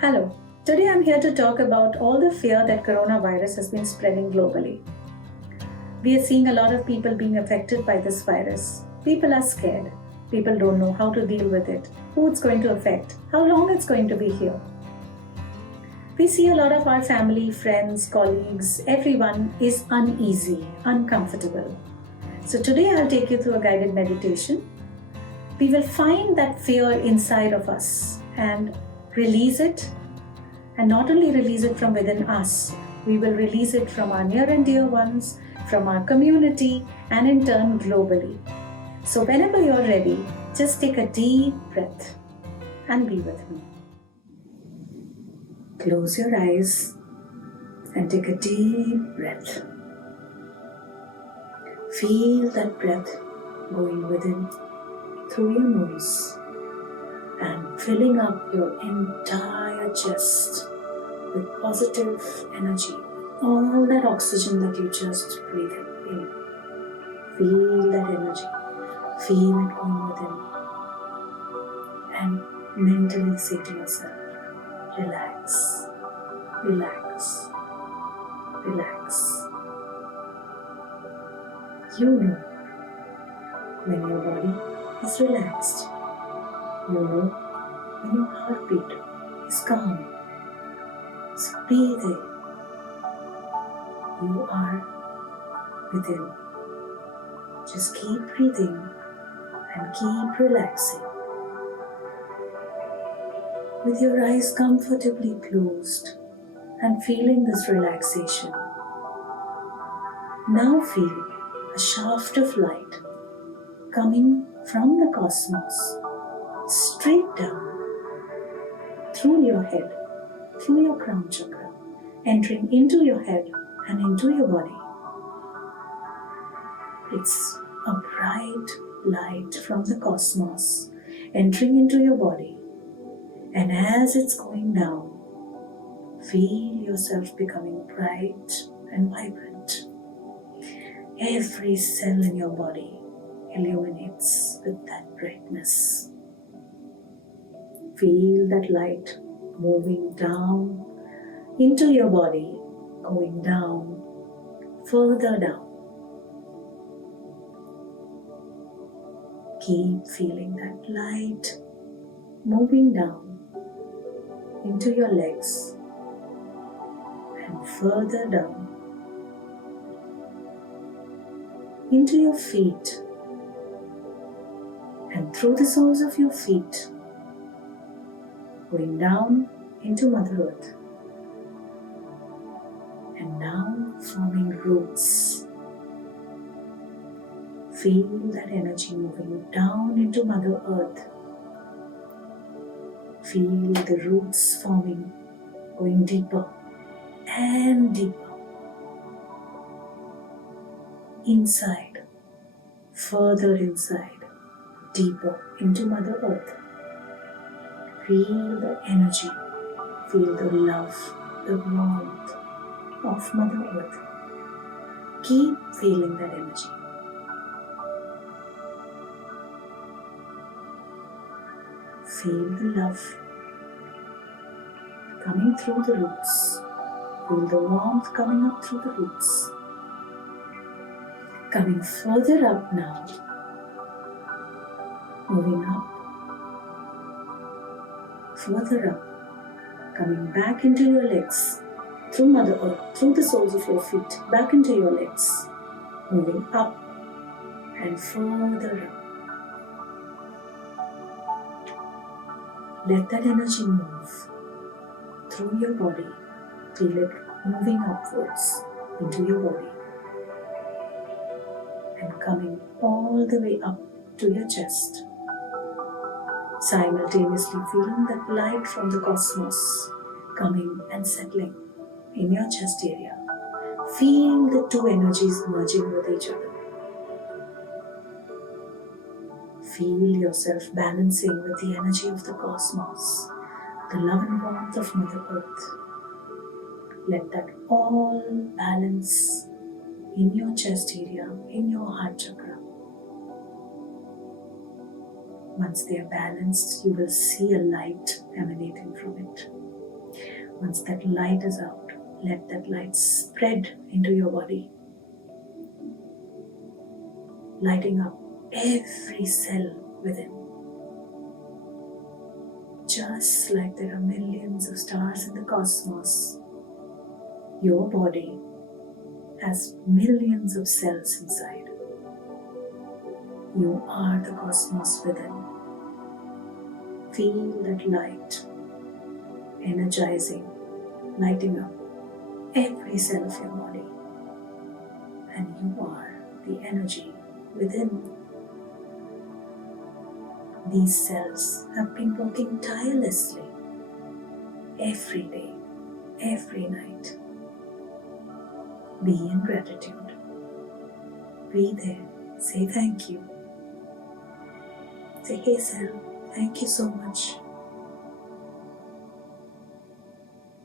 Hello, today I'm here to talk about all the fear that coronavirus has been spreading globally. We are seeing a lot of people being affected by this virus. People are scared. People don't know how to deal with it, who it's going to affect, how long it's going to be here. We see a lot of our family, friends, colleagues, everyone is uneasy, uncomfortable. So today I'll take you through a guided meditation. We will find that fear inside of us and release it, and not only release it from within us, we will release it from our near and dear ones, from our community, and in turn globally. So whenever you're ready, just take a deep breath and be with me. Close your eyes and take a deep breath. Feel that breath going within through your nose and filling up your entire chest with positive energy, all that oxygen that you just breathe in. Feel that energy, feel it going within, and mentally say to yourself, relax, relax, relax. You know when your body is relaxed. You know when your heartbeat is calm. So breathe in. You are within. Just keep breathing and keep relaxing. With your eyes comfortably closed and feeling this relaxation, now feel a shaft of light coming from the cosmos straight down through your head, through your crown chakra, entering into your head and into your body. It's a bright light from the cosmos entering into your body, and as it's going down, feel yourself becoming bright and vibrant. Every cell in your body illuminates with that brightness. Feel that light moving down into your body, going down, further down. Keep feeling that light moving down into your legs and further down into your feet and through the soles of your feet, going down into Mother Earth, and now forming roots. Feel that energy moving down into Mother Earth. Feel the roots forming, going deeper and deeper, inside, further inside, deeper into Mother Earth. Feel the energy, feel the love, the warmth of Mother Earth. Keep feeling that energy. Feel the love coming through the roots. Feel the warmth coming up through the roots. Coming further up now. Moving up. Further up. Coming back into your legs. Through Mother Earth. Through the soles of your feet. Back into your legs. Moving up and further up. Let that energy move through your body. Feel it moving upwards into your body and coming all the way up to your chest. Simultaneously feeling that light from the cosmos coming and settling in your chest area. Feel the two energies merging with each other. Feel yourself balancing with the energy of the cosmos, the love and warmth of Mother Earth. Let that all balance in your chest area, in your heart chakra. Once they are balanced, you will see a light emanating from it. Once that light is out, let that light spread into your body, lighting up every cell within. Just like there are millions of stars in the cosmos, your body has millions of cells inside. You are the cosmos within. Feel that light energizing, lighting up every cell of your body. And you are the energy within. These cells have been working tirelessly every day, every night. Be in gratitude. Be there. Say thank you. Say, hey cell, thank you so much.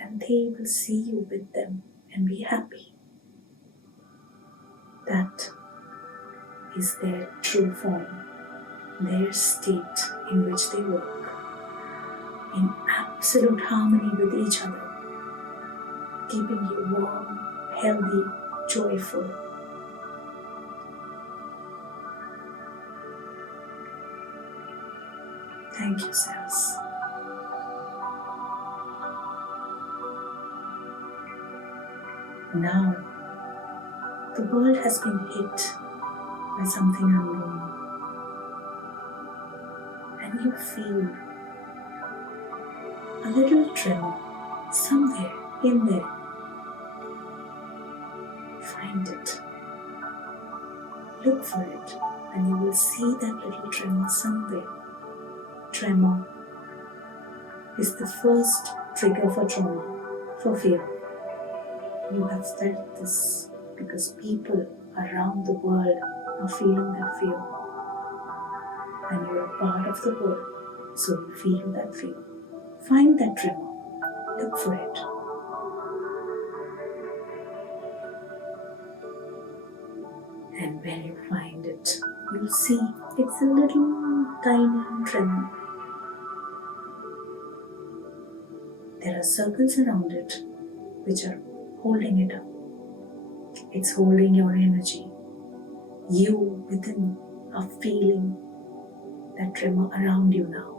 And they will see you with them and be happy. That is their true form, their state in which they work, in absolute harmony with each other, keeping you warm, healthy, joyful. Thank you, cells. Now, the world has been hit by something unknown, and you feel a little tremor somewhere in there. Find it. Look for it, and you will see that little tremor somewhere. Tremor is the first trigger for trauma, for fear. You have felt this because people around the world are feeling that fear. And you are part of the world, so you feel that fear. Find that tremor. Look for it. And when you find it, you'll see it's a little tiny tremor. There are circles around it which are holding it up. It's holding your energy. You within are feeling that tremor around you now.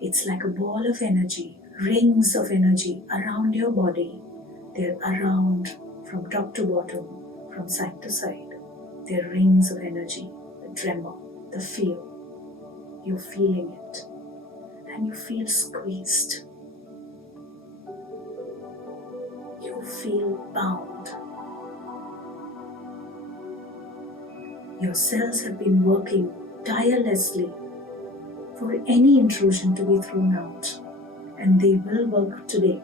It's like a ball of energy, rings of energy around your body. They're around from top to bottom, from side to side. They're rings of energy, the tremor, the fear. You're feeling it. And you feel squeezed. You feel bound. Your cells have been working tirelessly for any intrusion to be thrown out, and they will work today,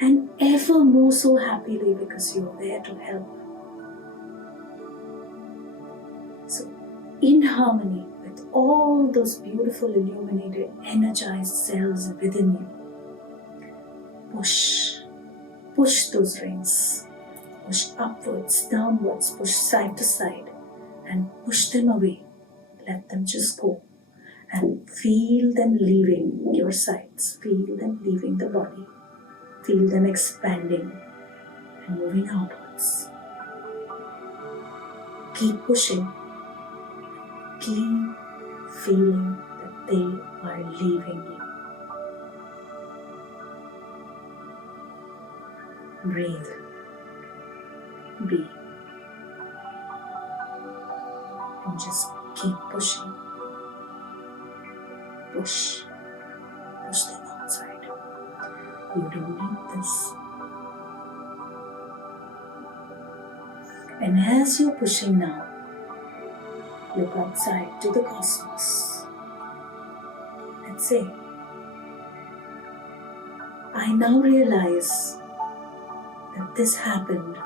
and ever more so happily because you're there to help. So, in harmony with all those beautiful, illuminated, energized cells within you, push those rings, push upwards, downwards, push side to side, and push them away. Let them just go. And feel them leaving your sides, feel them leaving the body, feel them expanding and moving outwards. Keep pushing, keep feeling that they are leaving you. Breathe, be, and just keep pushing. Push them outside. You don't need this. And as you're pushing now, look outside to the cosmos and say, I now realize that this happened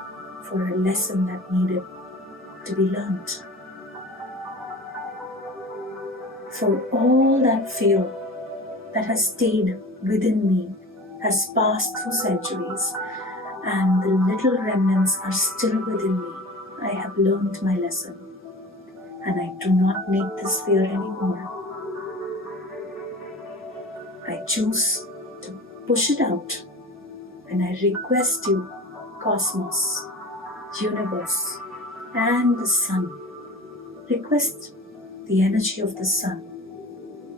for a lesson that needed to be learned. For all that fear that has stayed within me has passed through centuries, and the little remnants are still within me. I have learned my lesson, and I do not need this fear anymore. I choose to push it out, and I request you, cosmos, universe, and the sun. Request the energy of the sun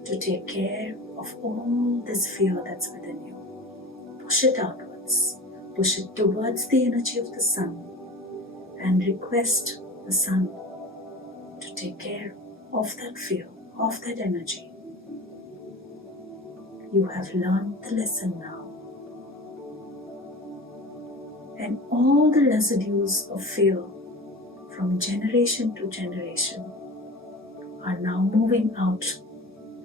to take care of all this fear that's within you. Push it outwards. Push it towards the energy of the sun and request the sun to take care of that fear, of that energy. You have learned the lesson now. And all the residues of fear from generation to generation are now moving out,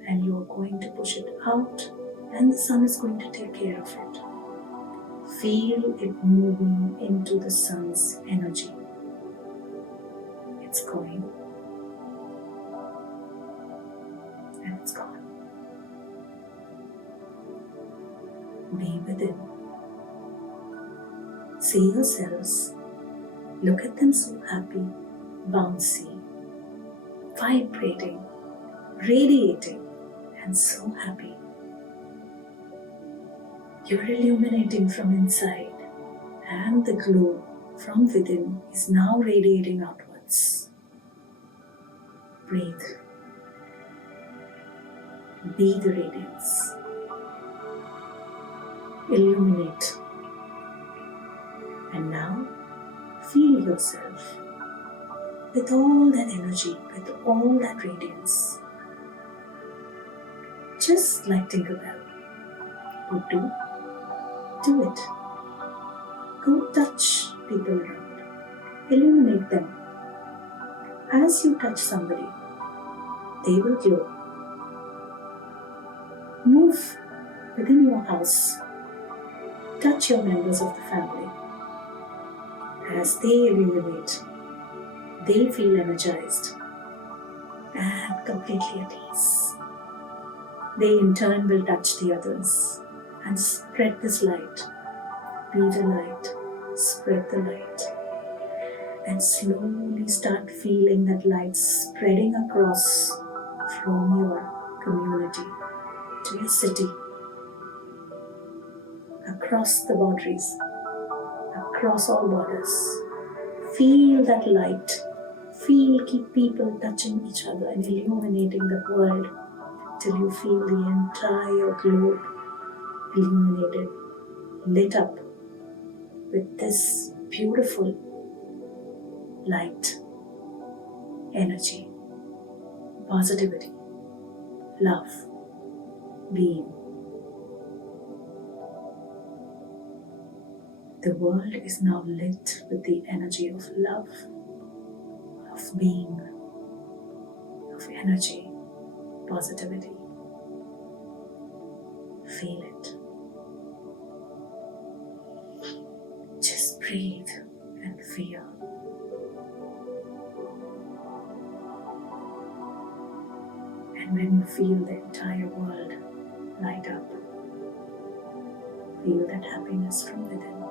and you are going to push it out, and the sun is going to take care of it. Feel it moving into the sun's energy. It's going, and it's gone. Be within. See yourselves. Look at them so happy, bouncy, vibrating, radiating, and so happy. You're illuminating from inside, and the glow from within is now radiating outwards. Breathe. Be the radiance. Illuminate. And now, feel yourself with all that energy, with all that radiance. Just like Tinkerbell would do it. Go touch people around. Illuminate them. As you touch somebody, they will glow. Move within your house. Touch your members of the family. As they illuminate, they feel energized and completely at ease. They in turn will touch the others and spread this light. Be the light, spread the light, and slowly start feeling that light spreading across from your community to your city, across the boundaries, across all borders. Feel that light. Keep people touching each other and illuminating the world till you feel the entire globe illuminated, lit up with this beautiful light, energy, positivity, love, being. The world is now lit with the energy of love, of being, of energy, positivity. Feel it. Just breathe and feel. And when you feel the entire world light up, feel that happiness from within.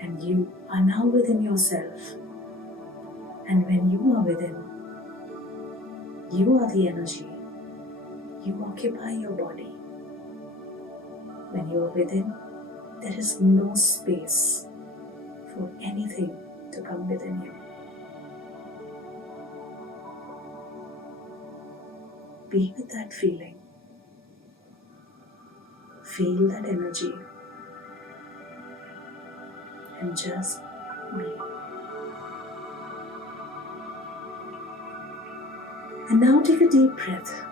And you are now within yourself. And when you are within, you are the energy. You occupy your body. When you are within, there is no space for anything to come within you. Be with that feeling. Feel that energy. And just be. And now take a deep breath.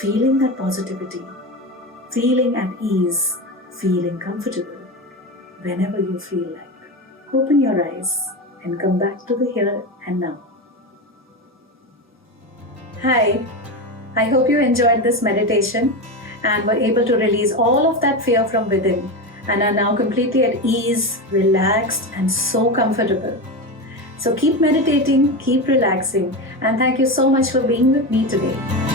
Feeling that positivity, feeling at ease, feeling comfortable whenever you feel like. Open your eyes and come back to the here and now. Hi, I hope you enjoyed this meditation and were able to release all of that fear from within and are now completely at ease, relaxed, and so comfortable. So keep meditating, keep relaxing, and thank you so much for being with me today.